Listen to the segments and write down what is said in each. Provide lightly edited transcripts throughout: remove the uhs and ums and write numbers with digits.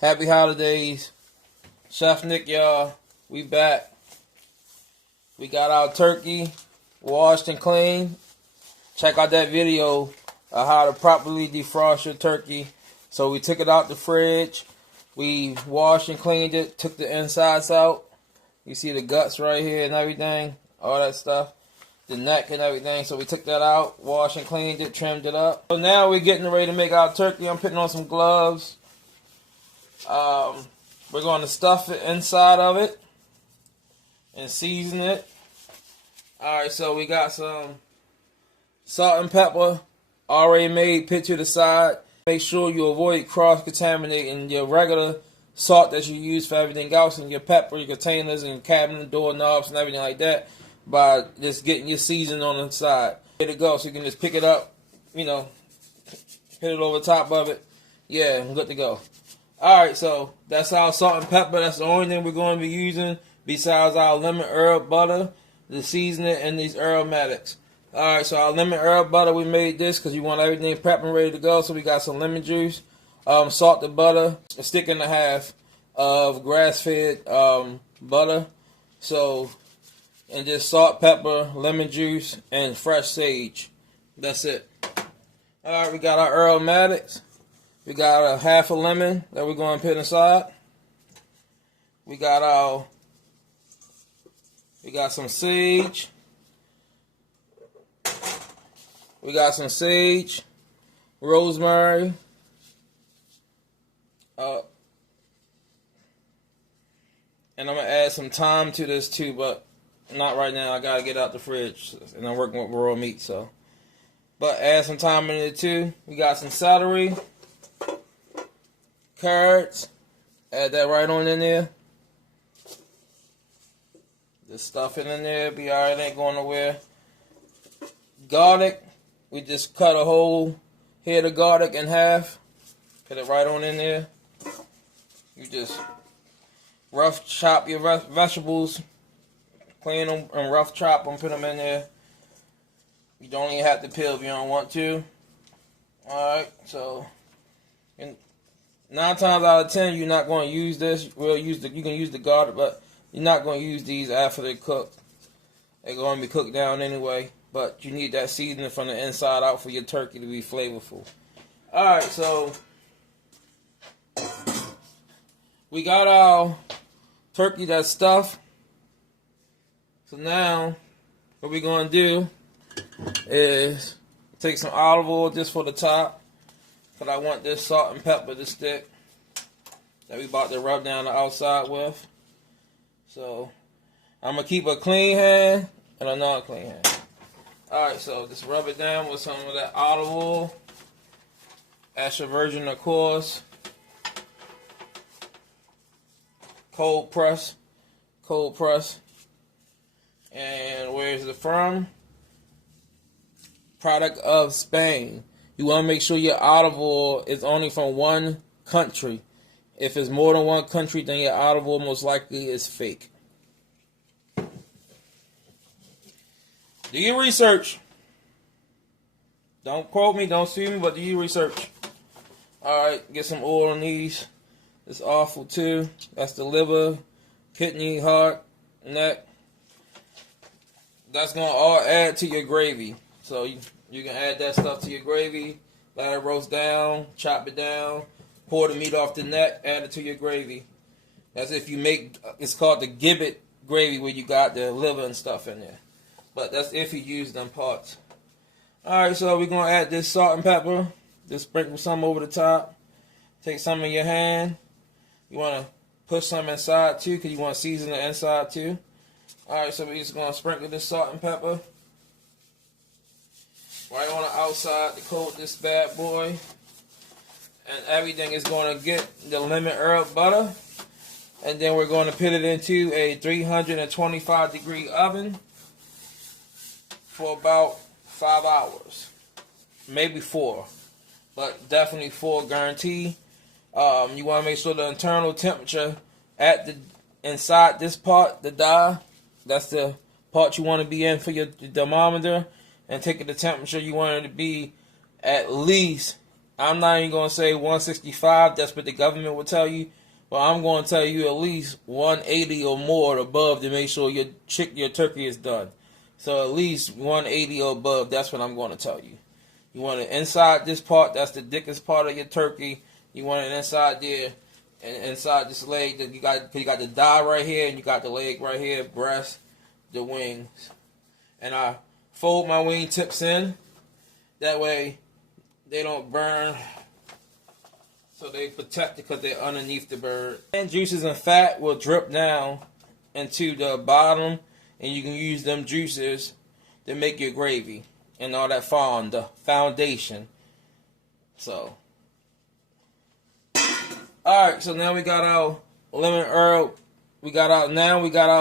Happy holidays. Chef Nick, y'all. We back. We got our turkey washed and cleaned. Check out that video of how to properly defrost your turkey. So we took it out the fridge. We washed and cleaned it. Took the insides out. You see the guts right here and everything. All that stuff. The neck and everything. So we took that out. Washed and cleaned it. Trimmed it up. So now we're getting ready to make our turkey. I'm putting on some gloves. We're going to stuff it inside of it and season it. Alright, so we got some salt and pepper already made, put to the side. Make sure you avoid cross-contaminating your regular salt that you use for everything else, and your pepper, your containers, and cabinet door knobs and everything like that, by just getting your seasoning on the side. Ready to go, so you can just pick it up, put it over top of it. Yeah, I'm good to go. Alright, so that's our salt and pepper. That's the only thing we're going to be using besides our lemon herb butter, the seasoning, and these aromatics. Alright, so our lemon herb butter, we made this because you want everything prepped and ready to go. So we got some lemon juice, salt the butter, a stick and a half of grass-fed butter. So, and just salt, pepper, lemon juice, and fresh sage. That's it. Alright, we got our aromatics. We got a half a lemon that we're going to put inside. We got some sage. We got some sage, rosemary, and I'm going to add some thyme to this too, but not right now. I got to get out the fridge, and I'm working with raw meat, so. But add some thyme in it too. We got some celery. Carrots, add that right on in there. Just stuff it in there, be alright, ain't going nowhere. Garlic, we just cut a whole head of garlic in half. Put it right on in there. You just rough chop your vegetables, clean them and rough chop them, put them in there. You don't even have to peel if you don't want to. Alright, so. 9 times out of 10, you're not going to use this. You can use the garlic, but you're not going to use these after they're cooked. They're going to be cooked down anyway, but you need that seasoning from the inside out for your turkey to be flavorful. Alright, so we got our turkey that's stuffed. So now, what we're going to do is take some olive oil just for the top. But I want this salt and pepper to stick that we about to rub down the outside with. So I'm going to keep a clean hand and a non-clean hand. Alright, so just rub it down with some of that olive oil. Extra virgin, of course. Cold press. Cold press. And where is it from? Product of Spain. You want to make sure your olive oil is only from one country. If it's more than one country, then your olive oil most likely is fake. Do your research. Don't quote me, don't sue me, but do your research. Alright, get some oil on these. It's awful too. That's the liver, kidney, heart, neck. That's going to all add to your gravy. So you can add that stuff to your gravy, let it roast down, chop it down, pour the meat off the neck, add it to your gravy. That's if you make, it's called the gibbet gravy, where you got the liver and stuff in there. But that's if you use them parts. Alright, so we're going to add this salt and pepper. Just sprinkle some over the top. Take some in your hand. You want to push some inside too, because you want to season the inside too. Alright, so we're just going to sprinkle this salt and pepper right on the outside to coat this bad boy. And everything is going to get the lemon herb butter. And then we're going to put it into a 325 degree oven for about 5 hours. Maybe 4. But definitely 4 guarantee. You want to make sure the internal temperature at the inside this part, the die, that's the part you want to be in for your thermometer. And taking the temperature, you want it to be at least I'm not even going to say 165. That's what the government will tell you. But I'm going to tell you at least 180 or more above to make sure your turkey is done. So at least 180 or above. That's what I'm going to tell you. You want it inside this part. That's the thickest part of your turkey. You want it inside there, and inside this leg. You got the thigh right here, and you got the leg right here, breast, the wings. And I fold my wing tips in. That way, they don't burn. So they protect it because they're underneath the bird. And juices and fat will drip down into the bottom, and you can use them juices to make your gravy and all that the foundation. So, all right. So now we got our lemon herb. We got our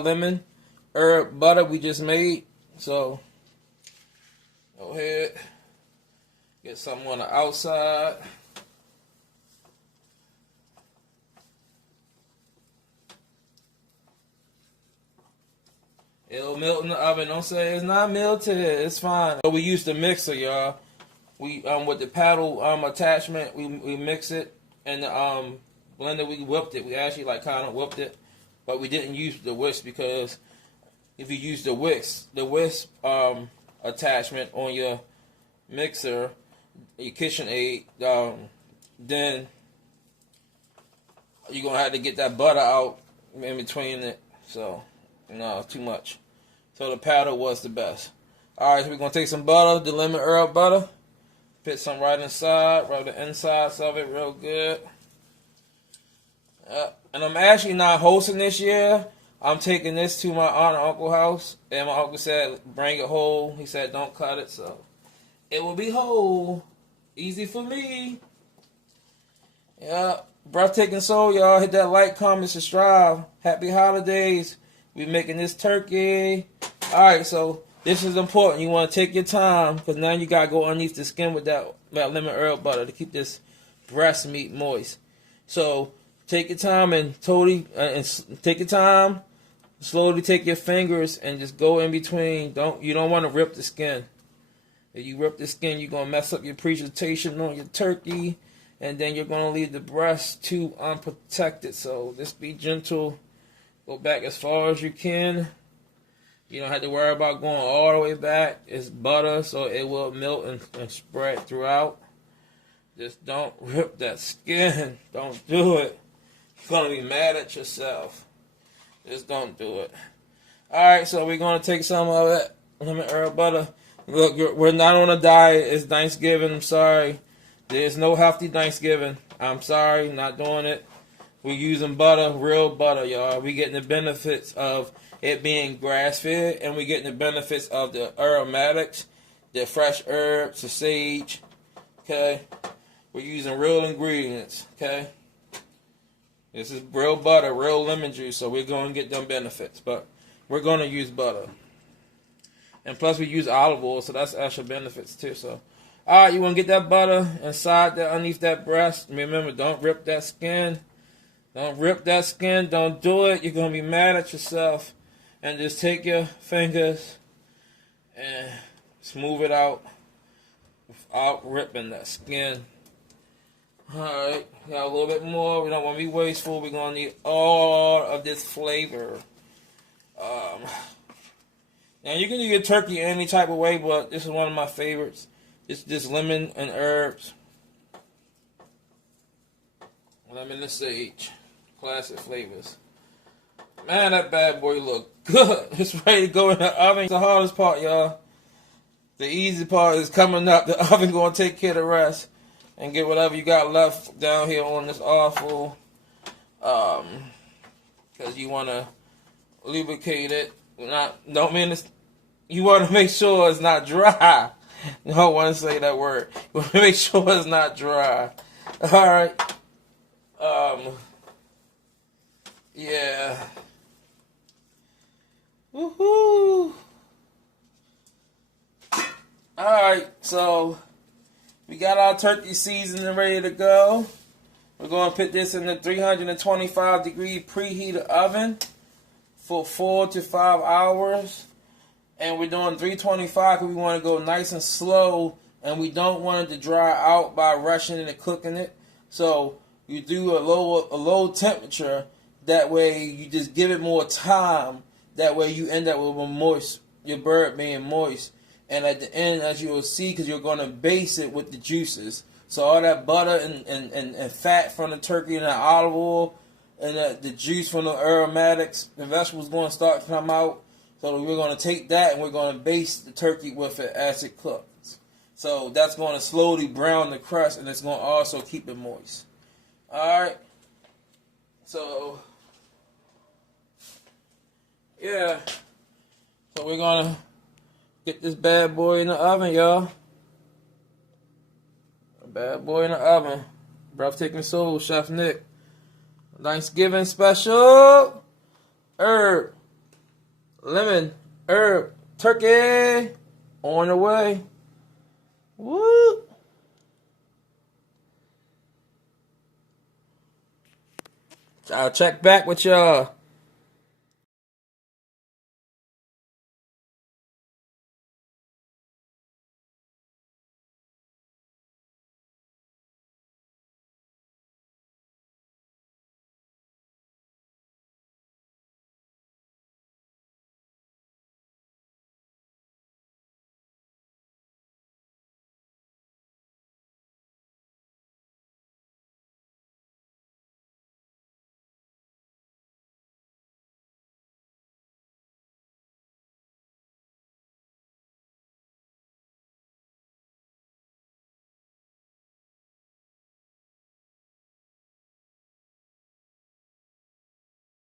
lemon herb butter we just made. So go ahead, get something on the outside. It'll melt in the oven. Don't say it's not melted. It's fine. But we used the mixer, y'all. We with the paddle attachment, we mix it, and the blender we whipped it. We actually kind of whipped it, but we didn't use the whisk because if you use the whisk attachment on your mixer, your KitchenAid, then you're gonna have to get that butter out in between it. So no, too much. So the paddle was the best. Alright, so we're going to take some butter, the lemon herb butter. Put some right inside, rub the insides of it real good. And I'm actually not hosting this year. I'm taking this to my aunt and uncle house. And my uncle said, bring it whole. He said, don't cut it. So it will be whole. Easy for me. Yeah. Breathtaking Soul, y'all. Hit that like, comment, subscribe. Happy holidays. We making this turkey. Alright, so this is important. You want to take your time because now you got to go underneath the skin with that lemon herb butter to keep this breast meat moist. So take your time and slowly take your fingers and just go in between. You don't want to rip the skin. If you rip the skin, you're going to mess up your presentation on your turkey, and then you're going to leave the breast too unprotected. So just be gentle. Go back as far as you can. You don't have to worry about going all the way back. It's butter, so it will melt and spread throughout. Just don't rip that skin. Don't do it. You're going to be mad at yourself. Just don't do it. Alright, so we're going to take some of that lemon herb butter. Look, we're not on a diet. It's Thanksgiving. I'm sorry. There's no healthy Thanksgiving. I'm sorry. Not doing it. We're using butter, real butter, y'all. We're getting the benefits of it being grass-fed, and we're getting the benefits of the aromatics, the fresh herbs, the sage, okay? We're using real ingredients, okay? This is real butter, real lemon juice, so we're going to get them benefits, but we're going to use butter. And plus, we use olive oil, so that's extra benefits, too, so. All right, you want to get that butter inside there, underneath that breast. Remember, don't rip that skin. Don't rip that skin. Don't do it. You're going to be mad at yourself. And just take your fingers and smooth it out without ripping that skin. Alright. Got a little bit more. We don't want to be wasteful. We're going to need all of this flavor. Now, you can do your turkey any type of way, but this is one of my favorites. It's just lemon and herbs. Lemon and sage. Classic flavors. Man, that bad boy look good. It's ready to go in the oven. It's the hardest part, y'all. The easy part is coming up. The oven going to take care of the rest. And get whatever you got left down here on this awful. Because you want to lubricate it. Don't mean this. You want to make sure it's not dry. I don't want to say that word. You want to make sure it's not dry. Alright. Yeah. Woohoo! Alright, so we got our turkey seasoning ready to go. We're going to put this in the 325 degree preheated oven for 4 to 5 hours. And we're doing 325 because we want to go nice and slow and we don't want it to dry out by rushing it and cooking it. So you do a low temperature. That way you just give it more time. That way you end up with your bird being moist. And at the end, as you will see, because you're going to baste it with the juices. So all that butter and fat from the turkey and the olive oil and the juice from the aromatics, the vegetables going to start to come out. So we're going to take that and we're going to baste the turkey with it as it cooks. So that's going to slowly brown the crust, and it's going to also keep it moist. Alright. So, yeah. So we're going to get this bad boy in the oven, y'all. A bad boy in the oven. Breathtaking Soul, Chef Nick. Thanksgiving special. Herb. Lemon. Herb. Turkey. On the way. Woo! I'll check back with y'all.